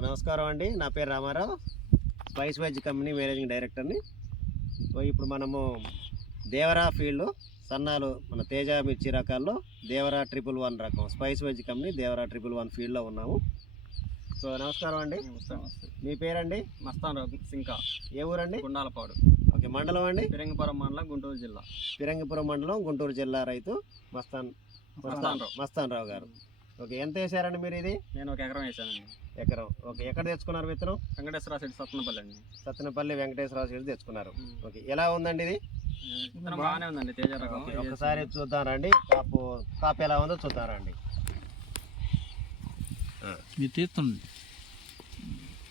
నమస్కారం అండి, నా పేరు Ramarao, spice veg company managing డైరెక్టర్ని. ఇప్పుడు మనము దేవరా ఫీల్డ్ సన్నాలు మన తేజ మిర్చి రకాల్లో దేవరా 111 రకం స్పైస్ వెజ్ కంపెనీ దేవరా 111 ఫీల్డ్లో ఉన్నాము. సో నమస్కారం అండి. మీ పేరండి? మస్తాన్ రావు సింకా. ఏ ఊరండి? గుండాలపాడు. ఓకే. మండలం అండి? ఫిరంగిపురం మండలం, గుంటూరు జిల్లా. ఫిరంగిపురం మండలం, గుంటూరు జిల్లా రైతు మస్తాన్ రావు గారు. ఓకే. ఎంత వేసారండి మీరు? ఇది నేను 1 ఎకరం వేసానండి. ఎకరం. ఓకే. ఎక్కడ తెచ్చుకున్నారు విత్తనం? వెంకటేశ్వర సైడ్ సత్తనపల్లి అండి. సత్తెనపల్లి వెంకటేశ్వర సైడ్ తెచ్చుకున్నారు. ఓకే. ఎలా ఉందండి ఇది? విత్తనం బాగానే ఉందండి, తేజ రకం. ఒకసారి చూద్దాం రండి, కాపు ఎలా ఉందో చూద్దాం రండి.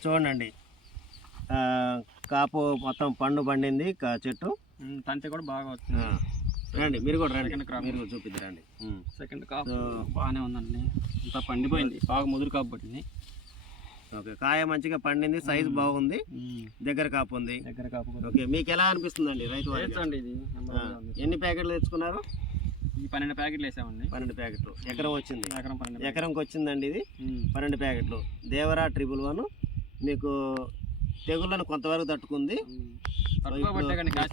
చూడండి, కాపు మొత్తం పండు పండింది, చెట్టు తంతి కూడా బాగా వచ్చింది. రండి మీరు కూడా రండి, మీరు చూపిద్దారండి. సెకండ్ కాపు బాగానే ఉందండి, ఇంత పండిపోయింది, బాగా ముదురు కాపు పట్టింది. ఓకే. కాయ మంచిగా పండింది, సైజ్ బాగుంది, దగ్గర కాపు ఉంది. ఓకే. మీకు ఎలా అనిపిస్తుందండి రైతు? ఇది ఎన్ని ప్యాకెట్లు తెచ్చుకున్నారు? ఈ 12 ప్యాకెట్లు వేసామండి. 12 ప్యాకెట్లు. ఎకరం వచ్చింది? ఎకరంకి వచ్చింది ఇది 12 ప్యాకెట్లు. దేవరా 111 మీకు తెగుళ్ళను కొంతవరకు తట్టుకుంది.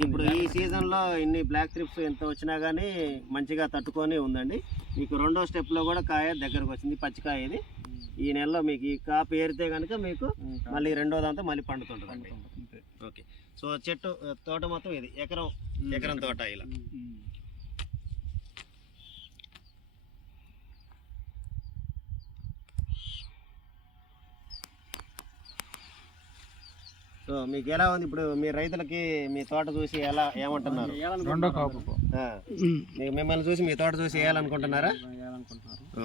ఇప్పుడు ఈ సీజన్లో ఇన్ని బ్లాక్ ట్రిప్స్ ఎంత వచ్చినా కానీ మంచిగా తట్టుకొని ఉందండి. మీకు రెండో స్టెప్లో కూడా కాయ దగ్గరకు వచ్చింది, పచ్చికాయ. ఇది ఈ నెలలో మీకు ఈ కాపు ఏరితే కనుక మీకు మళ్ళీ రెండోదంతా మళ్ళీ పండుతుంటుందండి. ఓకే. సో తోట మొత్తం ఇది ఎకరం తోట ఇలా. సో మీకు ఎలా ఉంది ఇప్పుడు? మీ రైతులకి మీ తోట చూసి ఏమంటున్నారు? మిమ్మల్ని చూసి మీ తోట చూసి వేయాలనుకుంటున్నారా?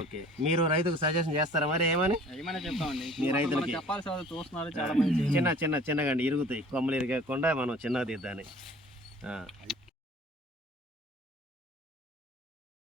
ఓకే. మీరు రైతుకు సజెషన్ చేస్తారా మరి? ఏమని చెప్తామండి మీ రైతులకి? చూస్తున్నారు చాలా మంది. చిన్నగా అండి, ఇరుగుతాయి, కొమ్మలు ఇరగకుండా మనం చిన్నగా తీద్దాని.